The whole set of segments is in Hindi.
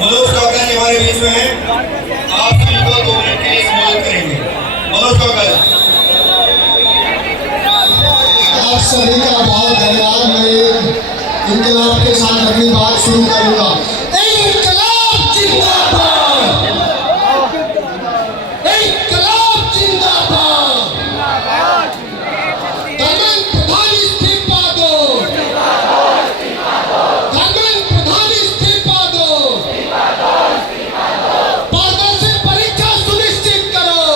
मनोज काका जी हमारे बीच में हैं। आप सभी को 2 मिनट के लिए संबोधित करेंगे। मनोज काका जी, आप सभी का बहुत धन्यवाद। मैं इनकलाब के साथ अपनी बात शुरू करूंगा। इनकलाब जिंदाबाद, इनकलाब जिंदाबाद, धर्मेंद्र प्रधान इस्तीफा दो, धर्मेंद्र प्रधान इस्तीफा दो, पारदर्शी परीक्षा सुनिश्चित करो,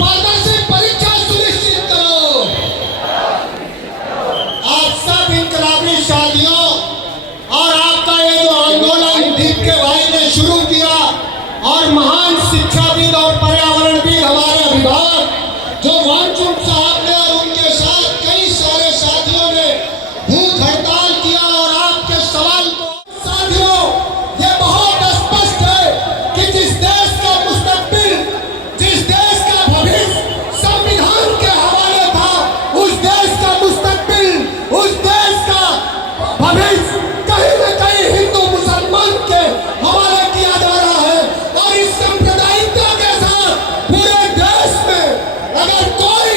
पारदर्शी परीक्षा सुनिश्चित करो। आप सब इनकलाबी शादियों और आपका ये जो आंदोलन दीप के भाई ने शुरू किया और महान शिक्षाविद और पर्यावरणविद हमारे अभिभावक जो वानचुक साहब ने और उनके साथ कई सारे साथियों ने भूख हड़ताल किया और आपके सवाल को साथियों ये बहुत स्पष्ट है कि जिस देश का मुस्तकबिल, जिस देश का भविष्य संविधान के हवाले था, उस देश का मुस्तकबिल, उस देश का भविष्य कहीं न कहीं हिंदू मुसलमान के हवाले किया जा रहा है। और इस सांप्रदायिकता के साथ पूरे देश में अगर कोई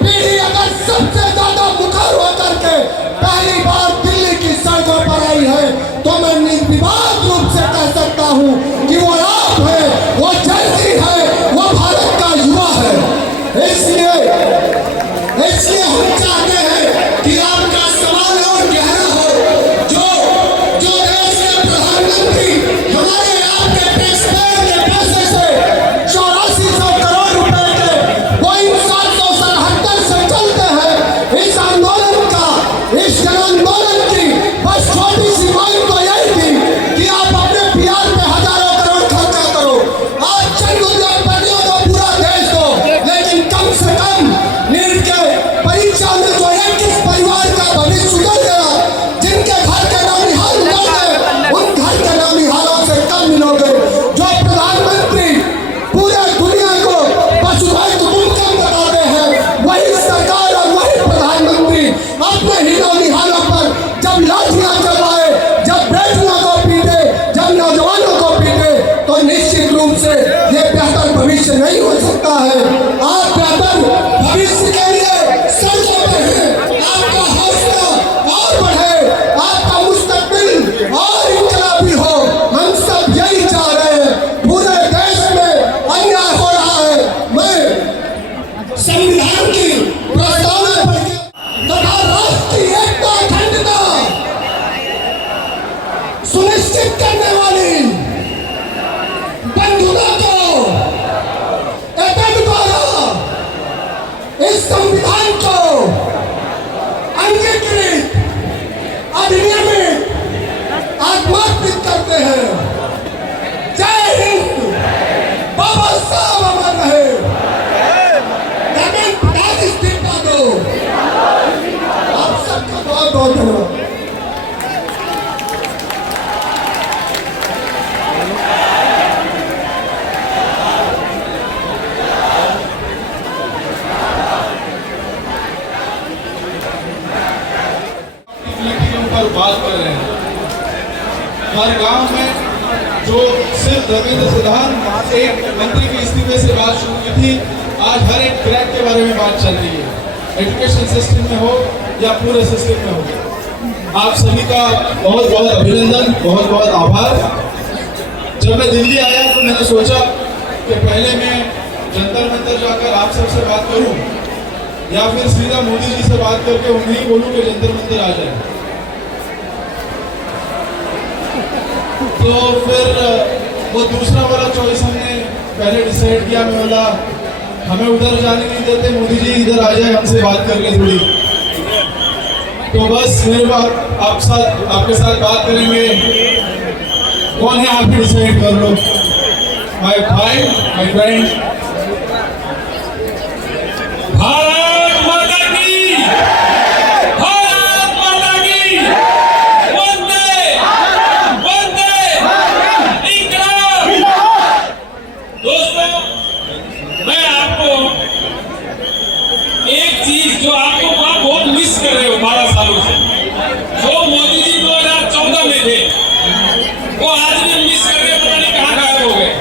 पीढ़ी अगर सबसे ज्यादा मुखर होकर के पहली बार दिल्ली की सड़कों पर आई है तो मैं निर्विवाद रूप से कह सकता हूँ कि वो आप है, वो जयती है, वो भारत का युवा है। इसलिए हम चाहते हैं कि आपका सवाल और गहरा हो। जो देश के प्रधानमंत्री हमारे आपके टैक्स पेयर के पैसे से 8400 करोड़ रुपए के बोइंग 777 से चलते हैं, इस आंदोलन का, इस जन आंदोलन की बस छोटी सी मांग तो यही थी कि आप अपने PR पे हजारों करोड़ खर्चा करो, आप चंद उद्योगपतियों को पूरा देश दो, लेकिन कम से कम नीट के परीक्षा में जो 21 परिवार का भविष्य सुधर गया, जिनके घर के नामिहाल मिलोगे, उन घर के नामिहालों से कम मिलोगे। जो प्रधानमंत्री पूरे दुनिया को वसुधैव कुटुंबकम बताते हैं, वही सरकार और वही प्रधानमंत्री अपने ही नामिहालों पर जब लाठियां चलाए, जब बेटियों को पीटे, जब नौजवानों को पीटे, तो निश्चित रूप से ये बेहतर भविष्य नहीं हो सकता है। आप बेहतर भविष्य के लिए सड़कों पर हैं, आपका हौसला और बढ़े, आपका मुस्तकबिल और इनकलाबी हो। हम सब यही चाह रहे हैं। पूरे देश में अन्याय हो रहा है। मैं संविधान की प्रस्तावना पढ़ के तथा राष्ट्रीय एकता अखंडता सुनिश्चित करने वाली बंधुता को एपेक द्वारा इस संविधान को अंगीकृत, अधिनियमित, आत्मार्पित करते हैं। जय हिंद, बाबा साहब अमर रहे, धर्मेंद्र प्रधान इस्तीफा दो। आप सबका बहुत बहुत धन्यवाद। बात कर रहे हैं हर गांव में, जो सिर्फ धर्मेंद्र प्रधान एक मंत्री के इस्तीफे से बात शुरू की थी, आज हर एक क्रैक के बारे में बात चल रही है, एजुकेशन सिस्टम में हो या पूरे सिस्टम में हो। आप सभी का बहुत बहुत अभिनंदन, बहुत बहुत आभार। जब मैं दिल्ली आया तो मैंने सोचा कि पहले मैं जंतर मंतर जाकर आप सबसे बात करूं या फिर सीधा मोदी जी से बात करके उन्हें बोलूं कि जंतर मंतर आ जाए। तो फिर वो दूसरा वाला चॉइस हमने पहले डिसाइड किया। मैं बोला हमें उधर जाने नहीं देते, मोदी जी इधर आ जाए, हमसे बात कर ले थोड़ी। तो बस मेरे बात आपके साथ बात करेंगे। कौन है आप डिसाइड कर लो। माय भाई, माय फ्रेंड, दोस्तों, मैं आपको एक चीज जो आपको आप बहुत मिस कर रहे हो 12 सालों से, जो मोदी जी 2014 में थे वो आज भी मिस कर रहे हो, पता नहीं कहाँ गायब हो गए।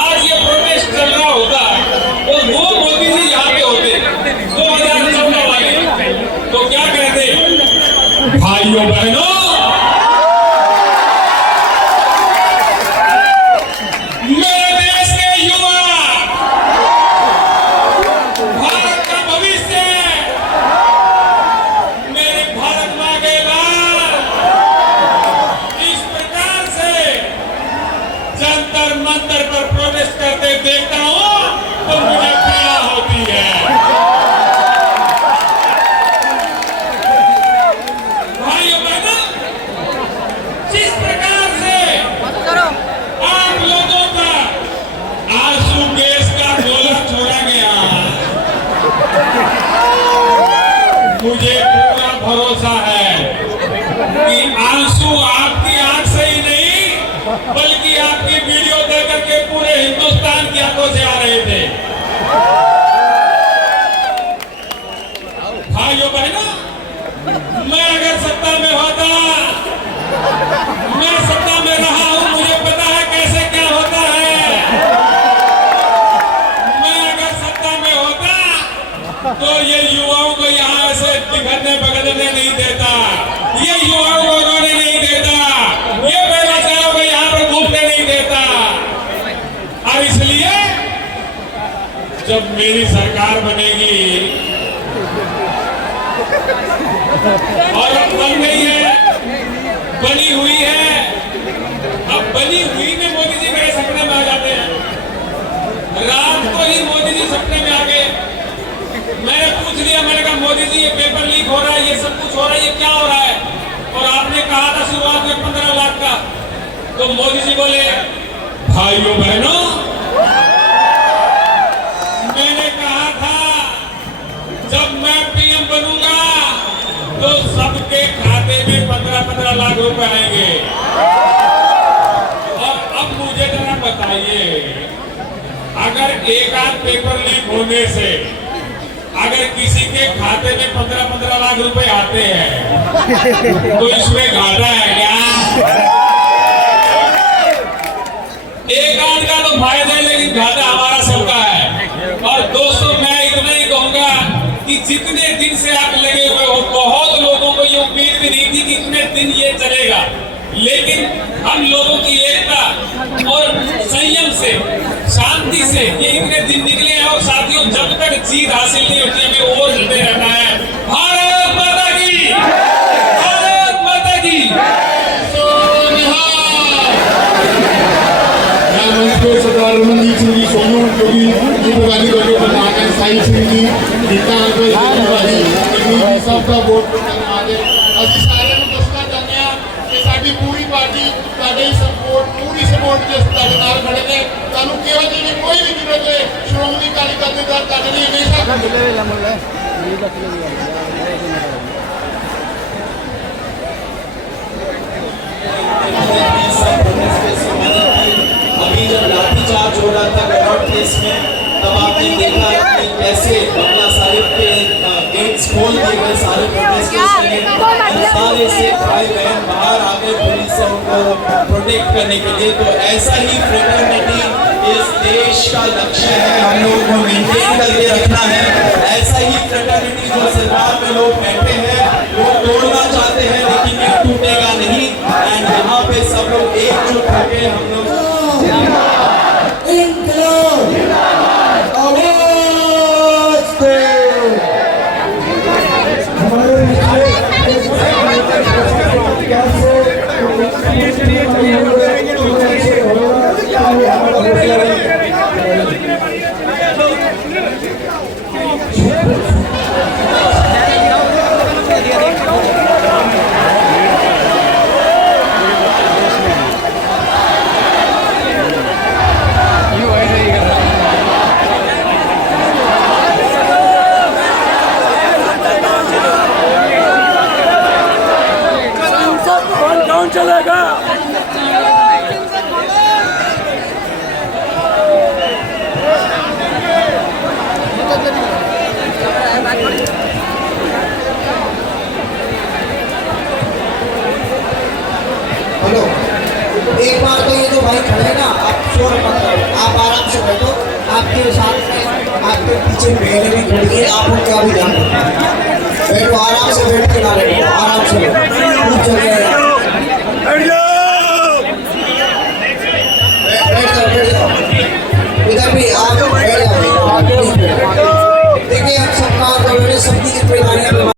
आज ये प्रोटेस्ट चल रहा होता तो वो मोदी जी यहाँ पे होते 2014 वाले, तो क्या कहते भाइयों बहनों, मंतर पर प्रोटेस्ट करते देखता हूं तो मुझे पीड़ा होती है। भाइयों बहनों, जिस प्रकार से आप लोगों का आंसू गैस का गोला छोड़ा गया, मुझे पूरा भरोसा है कि आंसू आपकी आंख से ही नहीं बल्कि आपकी वीडियो देखकर के पूरे हिंदुस्तान की आंखों से आ रहे थे। भाइयों बहनों, मैं अगर सत्ता में होता, मैं सत्ता में रहा हूं, मुझे पता है कैसे क्या होता है। मैं अगर सत्ता में होता तो ये युवाओं को यहाँ से बिखरने बगलने नहीं देता, ये युवाओं को रोने नहीं देता, ये बेरोजगारों को यहाँ पर घूमने नहीं देता। और इसलिए जब मेरी सरकार बनेगी और अब बन गई है, बनी हुई है, अब बनी हुई में मोदी जी मेरे सपने में आ जाते हैं। रात को ही मोदी जी सपने में आ गए। मैंने पूछ लिया, मैंने कहा मोदी जी ये पेपर लीक हो रहा है, ये सब कुछ हो रहा है, ये क्या हो रहा है? और आपने कहा था शुरुआत में 15 लाख का, तो मोदी जी बोले भाइयों बहनों, मैंने कहा था जब मैं पीएम बनूंगा तो सबके खाते में 15-15 लाख रुपए आएंगे। और अब मुझे जरा बताइए, अगर एक आध पेपर लीक होने से अगर किसी के खाते में 15-15 लाख रुपए आते हैं तो इसमें घाटा है क्या? एक आध का तो फायदा है लेकिन घाटा हमारा सबका है। और दोस्तों, मैं इतना ही कहूंगा कि जितने दिन से आप लगे हुए हो, बहुत लोगों को ये उम्मीद भी नहीं थी कि इतने दिन ये चलेगा, लेकिन हम लोगों की एकता और संयम से, शांति से ये इतने दिन निकले हैं। और साथियों, जब तक जीत हासिल नहीं होती हमें और लड़ते रहना है। भारत माता की, भारत माता की। सरदार रमनदीप सिंह जी सोनू जो कि इंदिरा गांधी को जो प्रधान साई सिंह जी गीता सब का वोट करवाते। ਅਸੀਂ ਸਾਰਿਆਂ ਨੂੰ ਦੱਸਣਾ ਚਾਹੁੰਦੇ ਹਾਂ ਕਿ ਸਾਡੀ ਪੂਰੀ ਪਾਰਟੀ ਤੁਹਾਡੇ ਸਪੋਰਟ, ਪੂਰੀ ਸਪੋਰਟ ਜਿਸ ਤੁਹਾਡੇ ਨਾਲ ਖੜੇ ਨੇ। ਤੁਹਾਨੂੰ ਕਿਹੋ ਜਿਹੀ ਵੀ ਕੋਈ ਵੀ ਜ਼ਰੂਰਤ ਹੈ, ਸ਼੍ਰੋਮਣੀ ਅਕਾਲੀ ਦਲ ਦੇ ਦਲ ਤੁਹਾਡੇ ਲਈ ਹਮੇਸ਼ਾ। अभी जब लाठीचार्ज हो रहा था गौरव केस में, तब आपने देखा कि कैसे बंगला साहिब के गेट्स खोल दिए गए, सारे प्रोटेस्टर्स सारे से भाई बहन बाहर आ गए पुलिस से उनको प्रोटेक्ट करने के लिए। तो ऐसा ही फ्रेटर्निटी इस देश का लक्ष्य है, हम लोग को मेंटेन करके रखना है। ऐसा ही फ्रेटर्निटी जो सरकार में लोग बैठे हैं वो तोड़ना चाहते हैं, लेकिन ये टूटेगा नहीं। एंड यहाँ पे सब लोग एकजुट होकर हम लोग से बैठो, आपके साथ में आपके पीछे बहनें भी खड़ी हैं, आप उनका भी ध्यान रखो। बैठो, आराम से बैठ के ना बैठो, आराम से बैठो, खूब चल रहे हैं। बैठ जाओ, इधर भी आप बैठ जाओ। देखिए, हम सब काम कर रहे हैं, सबकी जिम्मेदारियां